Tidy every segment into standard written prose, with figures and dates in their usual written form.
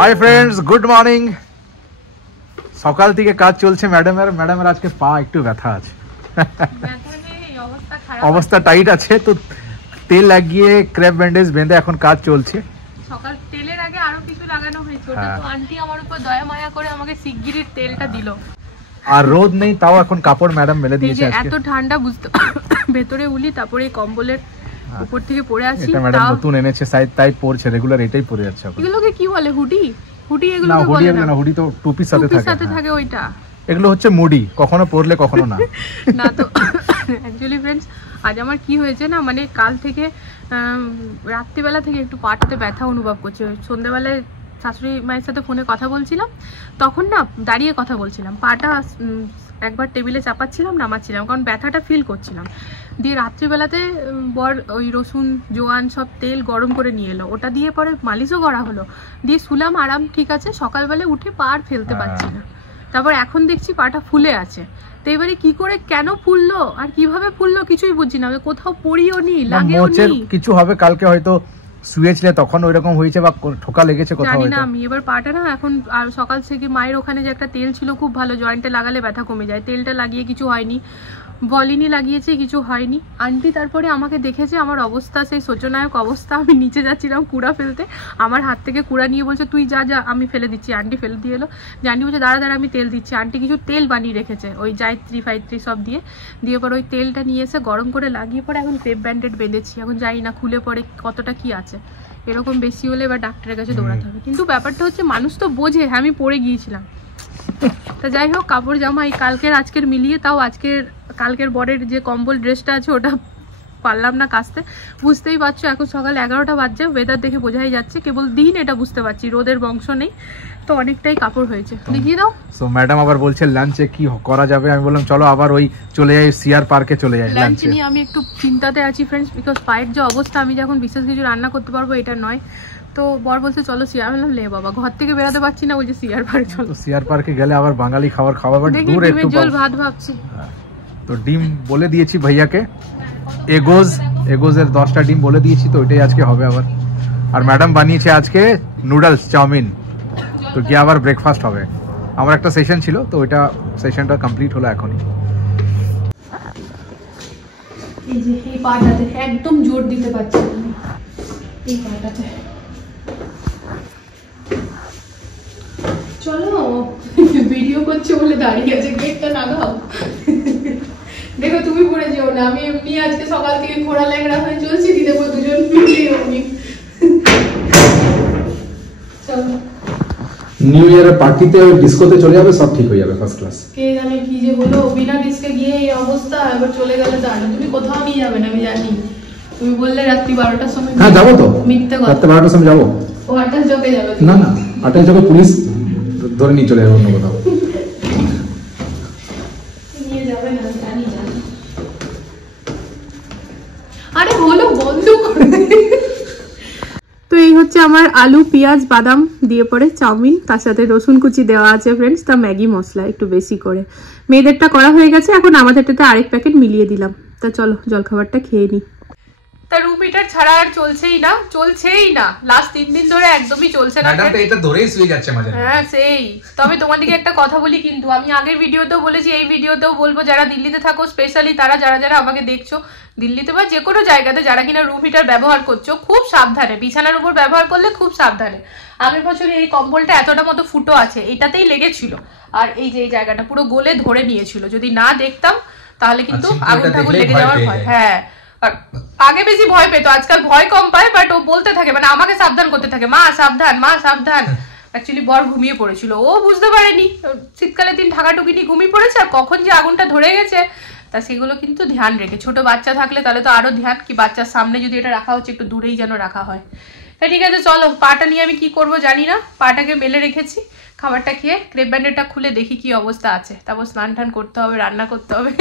Hi friends, good morning. সকাল থেকে কাজ চলছে ম্যাডামের আজকে পা একটু ব্যথা আছে, অবস্থা টাইট আছে, তো তেল লাগিয়ে ক্র্যাপ ব্যান্ডেজ বেঁধে এখন কাজ চলছে। সকাল তেলের আগে আরো কিছু লাগানো হয়েছে, ওটা তো আন্টি আমার উপর দয়া মায়া করে আমাকে শিগগিরই তেলটা দিল। আর রোদ নেই, তাও এখন কাপড় ম্যাডাম মেলে দিয়েছে। এত ঠান্ডা বুঝতে ভেতরে উলি, তারপরে কম্বলের উপর থেকে পড়ে আছি। এটা ম্যাডাম নতুন এনেছে, তাই পরছে, রেগুলার এটাই পরে যাচ্ছে। এগুলোকে কি বলে? হুডি? হুডি এগুলো না, হুডি না, হুডি তো টুপির সাথে থাকে ওইটা। এগুলো হচ্ছে মুডি, কখনো পরলে কখনো না। না তো অ্যাকচুয়ালি ফ্রেন্ডস, আজ আমার কি হয়েছে না, মানে কাল থেকে রাত্রিবেলা থেকে একটু পাটাতে ব্যথা অনুভব করছি। সন্ধ্যেবেলায় শাশুড়ি মায়ের সাথে ফোনে কথা বলছিলাম, তখন না দাঁড়িয়ে কথা বলছিলাম, পাটা একবার টেবিলে চাপাচ্ছিলাম, নামাচ্ছিলাম, কারণ ব্যথাটা ফিল করছিলাম। দিয়ে রাত্রিবেলাতে বর ওই রসুন জোয়ান সব তেল গরম করে নিয়ে এলো, ওটা দিয়ে পরে মালিশও করা হলো, দিয়ে শুলাম আরাম, ঠিক আছে। সকালবেলা উঠে পা আর ফেলতে পারছি না। তারপর এখন দেখছি পাটা ফুলে আছে। তো এবারে কি করে কেন ফুললো আর কিভাবে ফুললো কিছুই বুঝছি না। কোথাও পড়িও নি, লাগেও নি, কিছু হবে। কালকে হয়তো শুয়েছিলে তখন ওইরকম হয়েছে, বা ঠোকা লেগেছে কোথাও, জানি না আমি। এবার পাটা না এখন সকাল থেকে মায়ের ওখানে যে একটা তেল ছিল খুব ভালো, জয়েন্টে লাগালে ব্যথা কমে যায়, তেলটা লাগিয়ে কিছু হয়নি। বলিনি লাগিয়েছে, কিছু হয়নি। আন্টি তারপরে আমাকে দেখেছে আমার অবস্থা, সেই শোচনায়ক অবস্থা, আমি নিচে যাচ্ছিলাম কুড়া ফেলতে, আমার হাত থেকে কুড়া নিয়ে বলছে তুই যা যা, আমি ফেলে দিচ্ছি। আন্টি ফেলে দিয়ে এলো, আন্টি বলছে দাঁড়া দাঁড়া আমি তেল দিচ্ছি। আন্টি কিছু তেল বানিয়ে রেখেছে, ওই জায়ত্রী ফায়ত্রী সব দিয়ে পরে ওই তেলটা নিয়ে এসে গরম করে লাগিয়ে পরে এখন ক্রেপ ব্যান্ডেড বেঁধেছি। এখন জানি না খুলে পরে কতটা কি আছে, এরকম বেশি হলে এবার ডাক্তারের কাছে দৌড়াতে হবে। কিন্তু ব্যাপারটা হচ্ছে মানুষ তো বোঝে, হ্যাঁ আমি পড়ে গিয়েছিলাম। তা যাই হোক, কাপড় জামা এই কালকের আজকের মিলিয়ে, তাও কালকের বরের যে কম্বল ড্রেসটা আছে ওটা পারলাম না কাচতে। বুঝতেই পারছো এখন সকাল 11টা বাজছে, ওয়েদার দেখে বোঝাই যাচ্ছে, কেবল দিন এটা বুঝতে পারছি, রোদের বংশ নেই, তো অনেকটাই কাপড় হয়েছে। দেখিয়ে দাও। সো ম্যাডাম আবার বলছে লাঞ্চে কি করা যাবে। আমি বললাম চলো আবার ওই চলে যাই সিআর পার্কে চলে যাই লাঞ্চ নিয়ে। আমি একটু চিন্তাতে আছি ফ্রেন্ডস, বিকজ পায়ের যে অবস্থা, আমি যখন বিশেষ কিছু রান্না করতে পারবো এটা নয়। তো বর বলছে চলো সিআর। বললাম লে বাবা, ঘর থেকে বেরোতে পারছি না, বলছে সিআর পার্ক চলো। সিআর পার্কে গেলে আবার বাঙালি খাবার বাট দূর একটু জল ভাত ভাবছি। তো ডিম বলে দিয়েছি ভাইয়াকে, এগোজের 10টা ডিম বলে দিয়েছি, তো ওইটাই আজকে হবে আবার। আর ম্যাডাম বানিয়েছে আজকে নুডলস চাউমিন, তো গিয়ে আবার ব্রেকফাস্ট হবে। আমার একটা সেশন ছিল, তো ওইটা সেশনটা কমপ্লিট হলো এখনই। এই যে এই পাটাতে একদম জোর দিতে পারছি না, এই পাটাতে। চলো ভিডিও করছে বলে দাঁড়িয়ে আছে, গেটটা লাগাও। দেখো তুমি পড়ে যেও না, আমি এমনি আজকে সকাল থেকে ঘোড়া ল্যাংড়া হয়ে চলছি, দিদি দেবো দুজন মিলে এমনি। চলো নিউ ইয়ারের পার্টিতে ডিস্কোতে চলে যাবে, সব ঠিক হয়ে যাবে ফার্স্ট ক্লাস। কে জানে কি যে হলো, বিনা ডিস্কে গিয়ে এই অবস্থা, এবার চলে গেলে তো আরো। তুমি কোথাও নিয়ে যাবে না আমি জানি, তুমি বললে রাত্রি 12টার সময়। হ্যাঁ যাবো তো, মিথ্যে কথা। রাত্রি 12টার সময় যাবো। ও 28 জকে যাবে? না 28 জকে পুলিশ ধরে নিয়ে চলে যাবে অন্য কোথাও। নিয়ে যাবে না জানি। আরে হলো বন্ধ করে। তো এই হচ্ছে আমার আলু পেঁয়াজ বাদাম দিয়ে পরে চাউমিন, তার সাথে রসুন কুচি দেওয়া আছে ফ্রেন্ডস, তা ম্যাগি মশলা একটু বেশি করে। মেয়েদেরটা করা হয়ে গেছে, এখন আমাদেরটাতে আরেক প্যাকেট মিলিয়ে দিলাম। তা চলো জলখাবারটা খেয়ে নিই। তা রুম হিটার ছাড়া আর চলছেই না, লাস্ট 3 দিন ধরে একদমই চলছে না। ম্যাডামটা এটা ধরেই শুয়ে যাচ্ছে মাঝে। হ্যাঁ সেই। তবে তোমাদেরকে একটা কথা বলি, কিন্তু আমি আগের ভিডিওতেও বলেছি, এই ভিডিওতেও বলবো, যারা দিল্লিতে থাকো স্পেশালি তারা, যারা আমাকে দেখছো দিল্লিতে বা যে কোনো জায়গাতে, যারা কিনা রুম হিটার ব্যবহার করছো, খুব সাবধানে, বিছানার উপর ব্যবহার করলে খুব সাবধানে। আগের বছর এই কম্বলটা এতটা মতো ফুটো আছে, এটাতেই লেগেছিল, আর এই যে এই জায়গাটা পুরো গলে ধরে নিয়েছিল। যদি না দেখতাম তাহলে কিন্তু আগুন ঠাগুন লেগে যাওয়ার ভয়। হ্যাঁ, আগে বেশি ভয় পেতো, আজকাল ভয় কম পায়, বাট ও বলতে থাকে, মানে আমাকে সাবধান করতে থাকে, মা সাবধান। অ্যাকচুয়ালি বর ঘুমিয়ে পড়েছিল, ও বুঝতে পারেনি, শীতকালে দিন ঢাকাটুকি নিয়ে ঘুমিয়ে পড়েছে, আর কখন যে আগুনটা ধরে গেছে, তা সেগুলো কিন্তু ধ্যান রেখে। ছোট বাচ্চা থাকলে তাহলে তো আরো ধ্যান, কি বাচ্চার সামনে যদি এটা রাখা হচ্ছে একটু দূরেই যেন রাখা হয়। তাই ঠিক আছে চলো, পাটা নিয়ে আমি কি করব জানি না, পাটাকে মেলে রেখেছি, খাবারটা খেয়ে ক্রেপ ব্যান্ডেডটা খুলে দেখি কি অবস্থা আছে, তারপর স্নান টান করতে হবে, রান্না করতে হবে,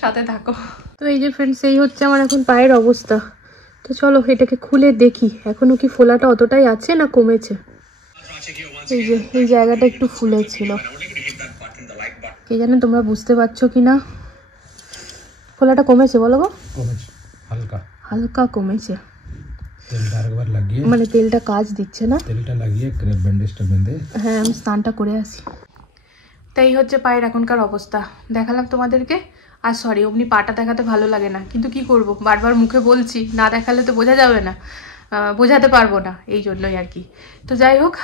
সাথে থাকো। তো এই যে ফ্রেন্ডস, এই হচ্ছে আমার এখন পায়ের অবস্থা। তো চলো এটাকে খুলে দেখি এখনো কি ফোলাটা অতটাই আছে না কমেছে। এই যে এই জায়গাটা একটু ফুলেছিল, কে জানে তোমরা বুঝতে পারছো কিনা। ফোলাটা কমেছে বলো গো? কমেছে, হালকা কমেছে। তেলটা আরেকবার লাগিয়ে, মানে তেলটা কাজ দিচ্ছে না, তেলটা লাগিয়ে ক্রেপ ব্যান্ডেজটা বেঁধে। হ্যাঁ আমি স্নানটা করে আসি। তাই হচ্ছে পায়ের এখনকার অবস্থা, দেখালাম তোমাদেরকে। আর সরি, অমনি পাটা দেখাতে ভালো লাগে না, কিন্তু কি করব, বারবার মুখে বলছি, না দেখালে তো বোঝা যাবে না, বোঝাতে পারবো না, এই জন্যই আর কি। তো যাই হোক,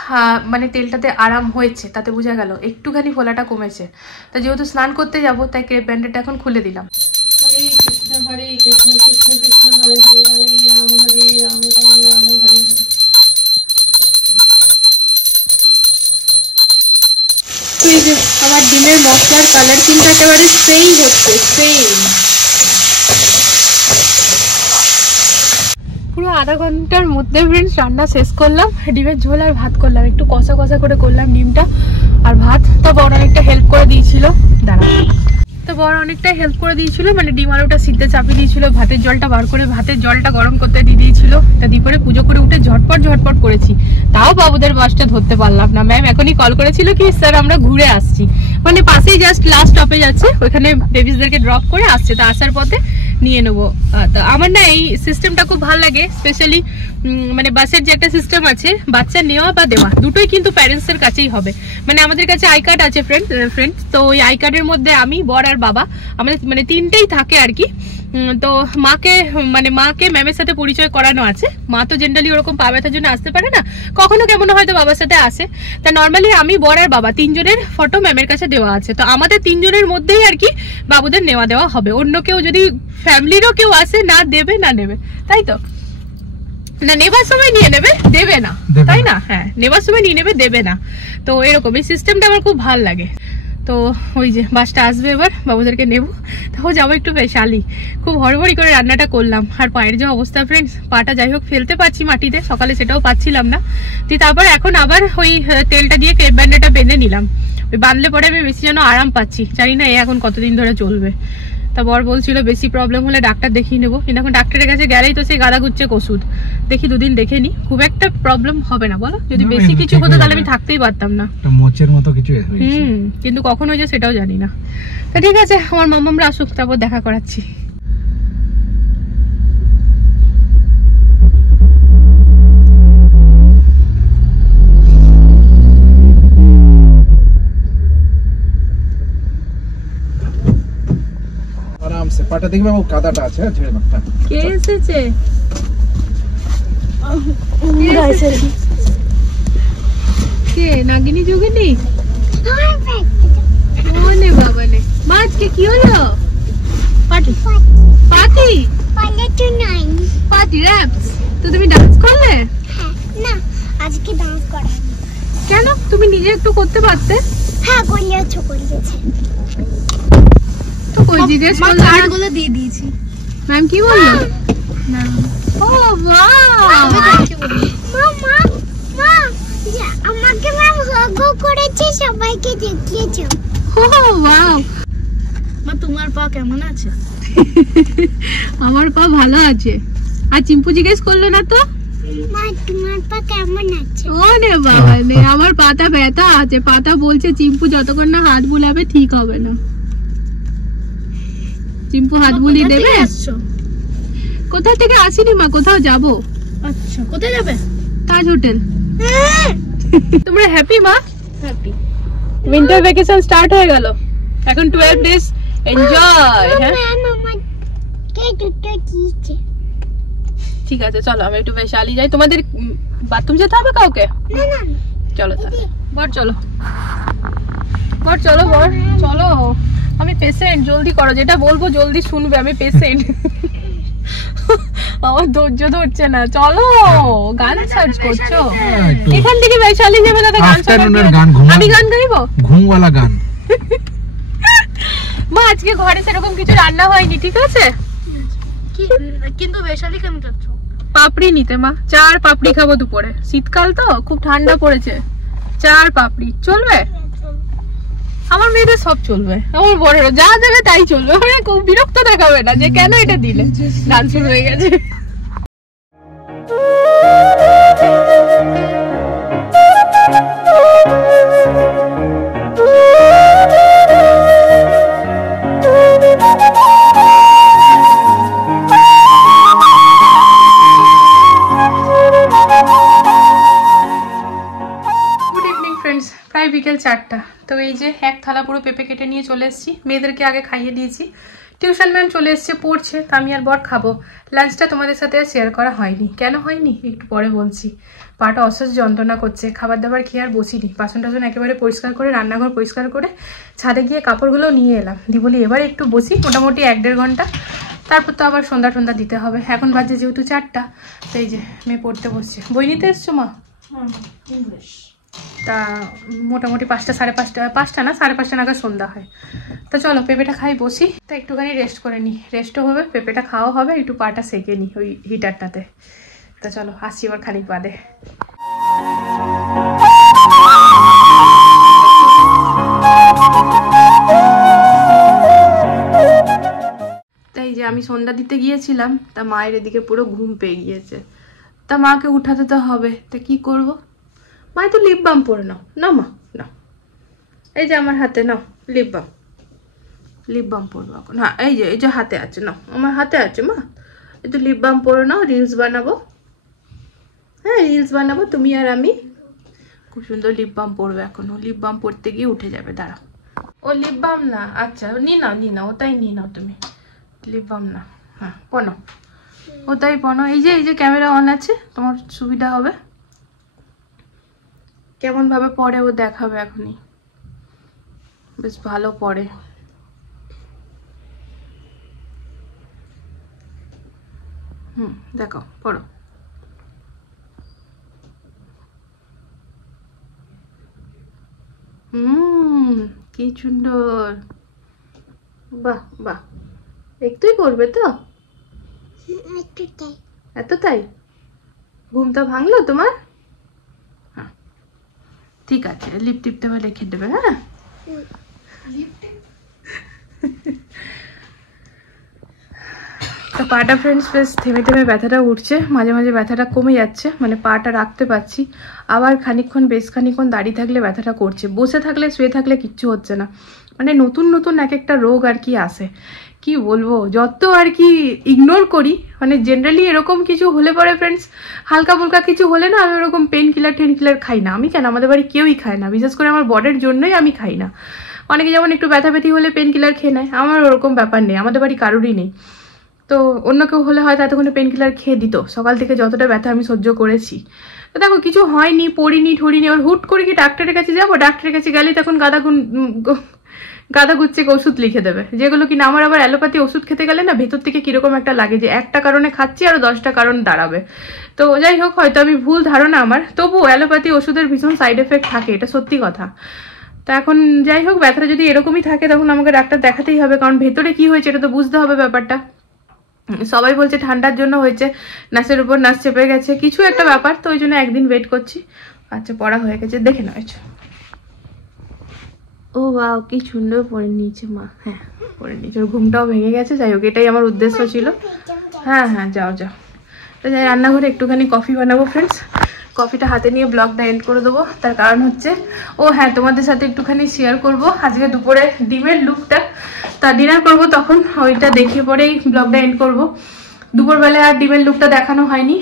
মানে তেলটাতে আরাম হয়েছে, তাতে বোঝা গেল একটুখানি ফোলাটা কমেছে। তা যেহেতু স্নান করতে যাব, তাই ক্রেপ ব্যান্ডেডটা এখন খুলে দিলাম। হরে কৃষ্ণ হরে কৃষ্ণ কৃষ্ণ কৃষ্ণ হরে হরে, হরে রাম রাম রাম হরে হরে। এই যে আমার ডিমের মশলার কালার কিন্তু একেবারে সেম হচ্ছে, সেম। পুরো আধা ঘন্টার মধ্যে ফ্রেন্ডস রান্না শেষ করলাম। ডিমের ঝোল আর ভাত করলাম, একটু কষা কষা করে করলাম ডিমটা আর ভাত। তো বড় অনেকটা হেল্প করে দিয়েছিল, মানে ডিম আলুটা সিদ্ধে চাপিয়ে দিয়েছিল, ভাতের জলটা বার করে ভাতের জলটা গরম করতে দিয়ে দিয়েছিল। তা দুপুরে পুজো করে উঠে ঝটপট করেছি, তাও বাবুদের বাসটা ধরতে পারলাম না। ম্যাম এখনই কল করেছিল কি স্যার আমরা ঘুরে আসছি, মানে পাশেই জাস্ট লাস্ট স্টপেজ আছে, ওইখানে বেবিসদেরকে ড্রপ করে আসছে, তা আসার পথে নিয়ে নেবো। তো আমার না এই সিস্টেমটা খুব ভালো লাগে, স্পেশালি মানে বাসের যে একটা সিস্টেম আছে, বাচ্চা নেওয়া বা দেওয়া দুটোই কিন্তু প্যারেন্টসের কাছেই হবে। মানে আমাদের কাছে আই কার্ড আছে ফ্রেন্ড, তো ওই আই কার্ডের মধ্যে আমি, বর আর বাবা, আমাদের মানে তিনটেই থাকে আর কি। তো মাকে ম্যামের সাথে পরিচয় করানো আছে। মা তো জেনারেলি ওরকম পা ব্যথার জন্য আসতে পারে না, কখনো কেমন হয়তো বাবার সাথে আসে। তা নর্মালি আমি, বর আর বাবা তিনজনের ফটো ম্যামের কাছে দেওয়া আছে। তো আমাদের তিনজনের মধ্যেই আর কি বাবুদের দেওয়া হবে। অন্য কেউ যদি ফ্যামিলিরও কেউ আসে, না দেবে না নেবে, তাই তো না, নেবার সময় নিয়ে নেবে, দেবে না, তাই না? হ্যাঁ, নেবার সময় নিয়ে নেবে, দেবে না। তো এরকম এই সিস্টেমটা আমার খুব ভালো লাগে। তো ওই যে বাসটা আসবে, এবার বাবুদেরকে নেবো, তাও যাবো একটু বৈশালী। খুব হড়বড়ি করে রান্নাটা করলাম, আর পায়ের যে অবস্থা ফ্রেন্ডস, পাটা যাই হোক ফেলতে পারছি মাটিতে, সকালে সেটাও পাচ্ছিলাম না। তারপর এখন আবার ওই তেলটা দিয়ে ক্রেপ ব্যান্ডেডটা বেঁধে নিলাম, ওই বাঁধলে পরে আমি বেশি যেন আরাম পাচ্ছি। জানি না এখন কতদিন ধরে চলবে। তা বর বলছিল বেশি প্রবলেম হলে ডাক্তার দেখিয়ে নেবো, কিন্তু এখন ডাক্তারের কাছে গেলেই তো সেই গাদা গুচ্ছে ওষুধ। দেখি দুদিন দেখে নি, খুব একটা প্রবলেম হবে না বলো। যদি বেশি কিছু হতো তাহলে আমি থাকতেই পারতাম না, মোচের মতো কিছু। কিন্তু কখন হয়েছে সেটাও জানি না। তা ঠিক আছে, আমার মামামরা আসুক, তারপর দেখা করাচ্ছি। পাটা দেখবে ও কাদাটা আছে, ঝেড়ে নাও। কে এসেছে? কে নাগিনী যোগিনী? ওনে বাবা নে, মা আজকে কি হলো? Party party party reps. তো তুমি ডান্স করলে? না, আজকে ডান্স করা। কেন? তুমি নিজে একটু করতে পারতে। হ্যাঁ, করিয়েছো, করিয়েছে। তো কই জিজ্ঞেস করলে, কার্ডগুলো দিয়ে দিয়েছি। ম্যাম কি বললো? না, ও বাহ, মামা মা, আমাকে ম্যাম হাগ করেছে, সবাইকে দেখিয়েছে। ও বাহ। মা তোমার পা কেমন আছে? আমার পা ভালো আছে। আর চিম্পু জিজ্ঞেস করলো না তো? মা তোমার পা কেমন আছে? ও রে বাবা নে, আমার পাটা ব্যথা আছে। পাটা বলছে চিম্পু যতক্ষণ না হাত বুলাবে ঠিক হবে না। চিম্পু হাত বুলিয়ে দেবে? কোথা থেকে আসিনি মা, কোথাও যাব। আচ্ছা, কোথায় যাবে? তাজ হোটেল। তোমরা হ্যাপি মা? হ্যাপি। উইন্টার ভ্যাকেশন স্টার্ট হয়ে গেল, এখন 12 ডেজ এনজয়। হ্যাঁ ম্যাম, আমাকে দুটো দিয়েছে। ঠিক আছে, চলো আমি একটু বৈশালী যাই। তোমাদের বাথরুম যেতে হবে কাউকে? না না, চলো তাহলে বর, চলো বর, চলো বর, চলো। আমি পেশেন্ট, জলদি করো, যেটা বলবো জলদি শুনবে, আমি পেশেন্ট। আমার ধৈর্য ধরছে না। চলো, গান সার্চ করছো? এখান থেকে বৈশালী যাবে, দাদা গান শোনাবে। আমি গান গাইবো, ঘুমওয়ালা গান। মা আজকে ঘরে সেরকম কিছু রান্না হয়নি, ঠিক আছে? কিন্তু বৈশালী কেন যাচ্ছ? পাপড়ি নিতে মা, 4 পাপড়ি খাবো দুপুরে। শীতকাল তো, খুব ঠান্ডা পড়েছে। 4 পাপড়ি চলবে? আমার মেয়েদের সব চলবে, আমার বড়রা যা দেবে তাই চলবে। খুব বিরক্ত দেখাবে না যে কেন এটা দিলে। গান শুরু হয়ে গেছে। 4টা। তো এই যে এক থালা পুরো পেঁপে কেটে নিয়ে চলে এসেছি, মেয়েদেরকে আগে খাইয়ে দিয়েছি, টিউশন ম্যাম চলে এসছে, পড়ছে, তা আমি আর বর খাবো। লাঞ্চটা তোমাদের সাথে আর শেয়ার করা হয়নি। কেন হয়নি একটু পরে বলছি। পাটা অসহ্য যন্ত্রণা করছে, খাবার দাবার খেয়ে আর বসিনি, বাসন টাসন একেবারে পরিষ্কার করে, রান্নাঘর পরিষ্কার করে ছাদে গিয়ে কাপড়গুলো নিয়ে এলাম। দি বলি এবার একটু বসি মোটামুটি 1-1.5 ঘন্টা, তারপর তো আবার সন্ধ্যা টন্ধ্যা দিতে হবে। এখন বাজে যেহেতু 4টা, তো এই যে মেয়ে পড়তে বসছে। বই নিতে এসছো মা? ইংলিশ। তা মোটামুটি 5টা, 5:30, 5টা না 5:30 নাগাদ সন্ধ্যা হয়। তা চলো পেঁপেটা খাই, বসি, তা একটুখানি রেস্ট করে নিই। রেস্টও হবে, পেঁপেটা খাওয়া হবে, একটু পাটা সেঁকে নিই ওই হিটারটাতে। তা চলো আসছি এবার খানিক বাদে। তাই যে আমি সন্ধ্যা দিতে গিয়েছিলাম, তা মায়ের এদিকে পুরো ঘুম পেয়ে গিয়েছে। তা মাকে উঠাতে তো হবে, তা কি করবো? মায় তো লিপ বাম পরে নাও, না মা নাও, এই যে আমার হাতে নাও লিপ বাম পরবো এখন। হ্যাঁ এই যে হাতে আছে, নাও আমার হাতে আছে মা, এই তো লিপ বাম পরে নাও, রিলস বানাবো। হ্যাঁ রিলস বানাবো তুমি আর আমি, খুব সুন্দর লিপ বাম পরবে। এখনো লিপ বাম পরতে গিয়ে উঠে যাবে, দাঁড়াও। ও লিপ বাম না, আচ্ছা নিয়ে নাও ওটাই নিয়ে নাও তুমি, লিপ বাম না, হ্যাঁ পনো ওটাই পনো। এই যে ক্যামেরা অন আছে, তোমার সুবিধা হবে। কেমন ভাবে পড়ে ও দেখাবে এখনই, বেশ ভালো পড়ে। দেখো পড়ো। কি সুন্দর, বাহ বাহ। একটুই পড়বে তো? এতটাই? ঘুমটা ভাঙলো তোমার? হ্যাঁ ঠিক আছে, লিপ টিপতে হবে, রেখে দেবে। হ্যাঁ তো পাটা ফ্রেন্ডস বেশ থেমে থেমে ব্যথাটা উঠছে, মাঝে মাঝে ব্যথাটা কমে যাচ্ছে, মানে পাটা রাখতে পারছি। আবার বেশ খানিকক্ষণ দাঁড়িয়ে থাকলে ব্যথাটা করছে, বসে থাকলে শুয়ে থাকলে কিচ্ছু হচ্ছে না। মানে নতুন নতুন এক একটা রোগ আর কি আসে, কি বলবো, যত আর কি ইগনোর করি। মানে জেনারেলি এরকম কিছু হলে পরে ফ্রেন্ডস, হালকা ফুলকা কিছু হলে না, আমি ওরকম পেন কিলার খাই না। আমি কেন, আমাদের বাড়ি কেউই খায় না, বিশেষ করে আমার বরের জন্যই আমি খাই না। অনেকে যেমন একটু ব্যথা হলে পেন কিলার খেয়ে নেয়, আমার ওরকম ব্যাপার নেই, আমাদের বাড়ি কারোরই নেই। তো অন্য কেউ হলে হয়তো এতক্ষণে পেন কিলার খেয়ে দিত। সকাল থেকে যতটা ব্যথা আমি সহ্য করেছি, তো দেখো কিছু হয়নি, পড়িনি ঠড়িনি। ওর হুট করে কি ডাক্তারের কাছে যাবো? ডাক্তারের কাছে গেলে তখন গাদা গুচ্ছে ওষুধ লিখে দেবে, যেগুলো কিনা আমার আবার অ্যালোপ্যাথি ওষুধ খেতে গেলে না ভেতর থেকে কিরকম একটা লাগে যে একটা কারণে খাচ্ছি আরো 10টা কারণ দাঁড়াবে। তো যাই হোক, হয়তো আমি ভুল ধারণা আমার, তবু অ্যালোপ্যাথি ওষুধের ভীষণ সাইড এফেক্ট থাকে, এটা সত্যি কথা। তো এখন যাই হোক, ব্যথাটা যদি এরকমই থাকে তখন আমাকে ডাক্তার দেখাতেই হবে, কারণ ভেতরে কি হয়েছে এটা তো বুঝতে হবে ব্যাপারটা। সবাই বলছে ঠান্ডার জন্য হয়েছে, নাচের উপর নাচ চেপে গেছে, কিছু একটা ব্যাপার, তো ওই জন্য একদিন ওয়েট করছি। আচ্ছা পড়া হয়ে গেছে, দেখে নাও। ও বাও কি সুন্দর পরে নিয়েছে মা। হ্যাঁ পরে নিয়েছে, ওর ঘুমটাও ভেঙে গেছে। যাই হোক, এটাই আমার উদ্দেশ্য ছিল। হ্যাঁ যাও। তো যাই রান্নাঘরে একটুখানি কফি বানাবো ফ্রেন্ডস, কফিটা হাতে নিয়ে ব্লগটা এন্ড করে দেবো। তার কারণ হচ্ছে, ও হ্যাঁ তোমাদের সাথে একটুখানি শেয়ার করব আজকে দুপুরে ডিমের লুকটা। তা ডিনার করব তখন, ওইটা দেখে পরেই ব্লগটা এন্ড করব। দুপুরবেলায় আর ডিমের লুকটা দেখানো হয়নি,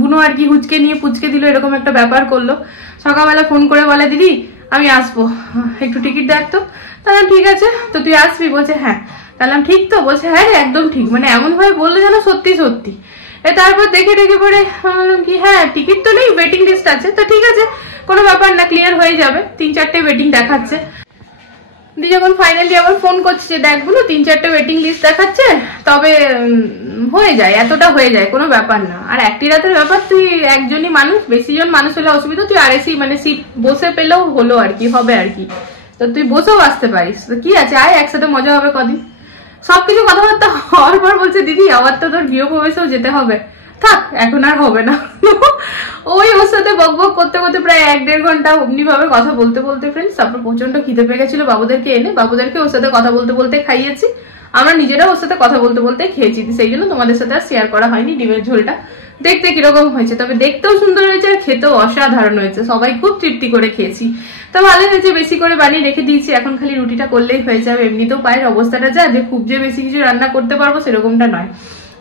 বুনো আর কি হুচকে নিয়ে পুচকে দিল, এরকম একটা ব্যাপার করলো। সকালবেলা ফোন করে বলে দিদি আমি আসবো, একটু টিকিট দেখ তো। তাহলে ঠিক আছে, তো তুই আসবি? বলছে হ্যাঁ। তাহলে ঠিক তো? বলছে হ্যাঁ একদম ঠিক। মানে এমন ভাবে বললো যেন সত্যি। তারপর দেখে পরে বললাম কি হ্যাঁ টিকিট তো নেই, ওয়েটিং লিস্ট আছে। তো ঠিক আছে, কোনো ব্যাপার না, ক্লিয়ার হয়ে যাবে। 3-4টে ওয়েটিং দেখাচ্ছে। দি যখন ফাইনালি আবার ফোন করছে যে দেখ বলো 3-4টে ওয়েটিং লিস্ট দেখাচ্ছে, তবে হয়ে যায়, এতটা হয়ে যায়, কোনো ব্যাপার না। আর একটি রাতের ব্যাপার, তুই একজনই মানুষ, বেশি জন মানুষ হলে অসুবিধা, তুই আরএসি মানে সিট বসে পেলেও হলো আর কি, হবে আর কি। তো তুই বসেও আসতে পারিস, তো কি আছে, আয় একসাথে মজা হবে কদিন। সবকিছু কথাবার্তা হওয়ার পর বলছে দিদি আবার তো তোর গৃহপ্রবেশেও যেতে হবে। থাক এখন আর হবে না। ওর সাথে বকবক করতে প্রায় 1-1.5 ঘন্টা অমনি ভাবে কথা বলতে ফ্রেন্ডস, তারপর প্রচন্ড খিদে পেয়ে গেছিল। বাবুদেরকে এনে বাবুদেরকে ওর সাথে কথা বলতে খাইয়েছি, আমরা নিজেরা ওর সাথে কথা বলতে খেয়েছি। সেই জন্য তোমাদের সাথে আর শেয়ার করা হয়নি ডিমের ঝোলটা। দেখতে কিরকম হয়েছে, তবে দেখতেও সুন্দর হয়েছে আর খেতেও অসাধারণ হয়েছে। সবাই খুব তৃপ্তি করে খেয়েছি। তো ভালো হয়েছে, বেশি করে বানিয়ে রেখে দিয়েছি, এখন খালি রুটিটা করলেই হয়ে যাবে। এমনিতেও পায়ের অবস্থাটা যা, যে খুব যে বেশি কিছু রান্না করতে পারবো সেরকমটা নয়।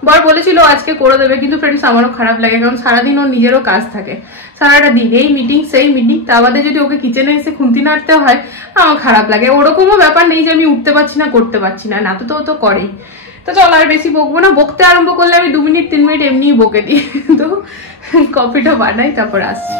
বর বলেছিল আজকে করে দেবে, কিন্তু ফ্রেন্ডস আমারও খারাপ লাগে, কারণ সারাদিন ওর নিজেরও কাজ থাকে, সারাটা দিন এই মিটিং সেই মিটিং, তা বাদে যদি ওকে কিচেনে এসে খুন্তি নাড়তে হয় আমার খারাপ লাগে। ওরকমও ব্যাপার নেই যে আমি উঠতে পারছি না করতে পারছি না, না তো ও তো করেই। তো চল আর বেশি বকবো না, বকতে আরম্ভ করলে আমি 2 মিনিট 3 মিনিট এমনিই বকে দিই। তো কফিটা বানাই তারপর আসছি।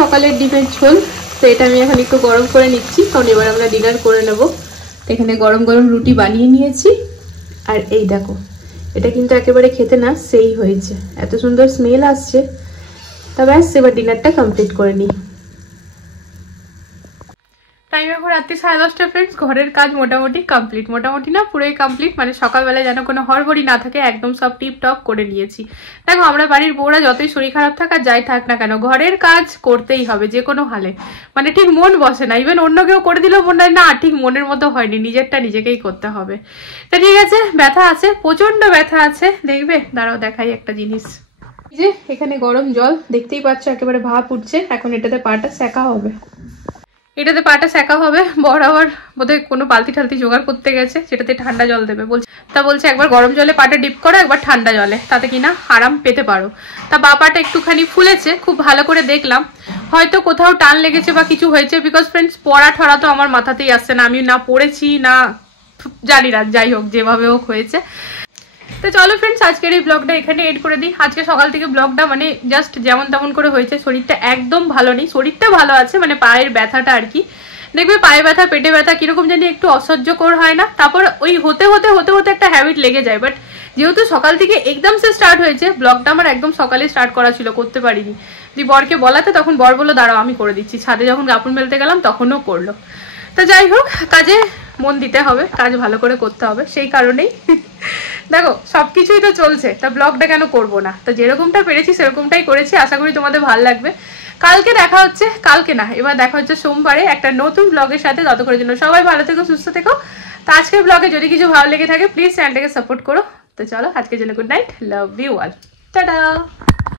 সকালের ডিমের ঝোল, তো এটা আমি এখন একটু গরম করে নিচ্ছি, কারণ এবার আমরা ডিনার করে নেব। এখানে গরম গরম রুটি বানিয়ে নিয়েছি, আর এই দেখো এটা কিন্তু একেবারে খেতে না সেই হয়েছে, এত সুন্দর স্মেল আসছে। তা ব্যাস এবার ডিনারটা কমপ্লিট করে নিই। টাইম এখন রাত্রি 10:30 ফ্রেন্ডস। ঘরের কাজ মোটামুটি কমপ্লিট, মোটামুটি না পুরোই কমপ্লিট, মানে সকালবেলায় যেন কোনো হড়বড়ি না থাকে, একদম সব টিপ টপ করে নিয়েছি। দেখো আমরা বাড়ির বউরা যতই শরীর খারাপ থাক আর যাই থাক না কেন, ঘরের কাজ করতেই হবে যে কোনো হালে, মানে ঠিক মন বসে না। ইভেন অন্য কেউ করে দিলেও মনে হয় না ঠিক মনের মতো হয়নি, নিজেরটা নিজেকেই করতে হবে। তা ঠিক আছে, ব্যথা আছে, প্রচন্ড ব্যথা আছে, দেখবে দাঁড়াও দেখাই একটা জিনিস। যে এখানে গরম জল দেখতেই পাচ্ছ, একেবারে ভাপ উঠছে, এখন এটাতে পাটা সেকা হবে, এটাতে পাটা সেকা হবে। বড় আবার বোধহয় কোনো বালতি ঠালতি জোগাড় করতে গেছে, যেটাতে ঠান্ডা জল দেবে বলছে। তা বলছে একবার গরম জলে পাটা ডিপ করো, একবার ঠান্ডা জলে, তাতে কিনা আরাম পেতে পারো। তা বা পাটা একটুখানি ফুলেছে, খুব ভালো করে দেখলাম, হয়তো কোথাও টান লেগেছে বা কিছু হয়েছে, বিকজ ফ্রেন্ডস পড়া ঠরা তো আমার মাথাতেই আসছে না, আমি না পড়েছি না জানি না, যাই হোক যেভাবে হোক হয়েছে। তো চলো ফ্রেন্ডস আজকের এই ব্লগটা এখানে এড করে দিই। আজকে সকাল থেকে ব্লগটা মানে জাস্ট যেমন তেমন করে হয়েছে, শরীরটা একদম ভালো নেই, শরীরটা ভালো আছে, মানে পায়ের ব্যথাটা আর কি। দেখবে পায়ে ব্যথা পেটে ব্যথা কিরকম জানি একটু অসহ্যকর হয় না, তারপর ওই হতে হতে হতে হতে একটা হ্যাবিট লেগে যায়। বাট যেহেতু সকাল থেকে একদম সে স্টার্ট হয়েছে, ব্লগটা আমার একদম সকালে স্টার্ট করা ছিল, করতে পারিনি। তুই বরকে বলাতে তখন বর বললো দাঁড়াও আমি করে দিচ্ছি, ছাদে যখন কাপড় মেলতে গেলাম তখনও করলো। তো যাই হোক, কাজে মন দিতে হবে, কাজ ভালো করে করতে হবে, সেই কারণেই দেখো সবকিছুই তো চলছে, তা ব্লগটা কেন করব না। তো যেরকমটা পেরেছি সেরকমটাই করেছি, আশা করি তোমাদের ভালো লাগবে। কালকে দেখা হচ্ছে, কালকে না এবার দেখা হচ্ছে সোমবারে একটা নতুন ব্লগের সাথে। ততক্ষণের জন্য সবাই ভালো থেকো, সুস্থ থেকো। তো আজকের ব্লগে যদি কিছু ভালো লেগে থাকে প্লিজ চ্যানেলটাকে সাপোর্ট করো। তো চলো আজকের জন্য good night, love you all, tata.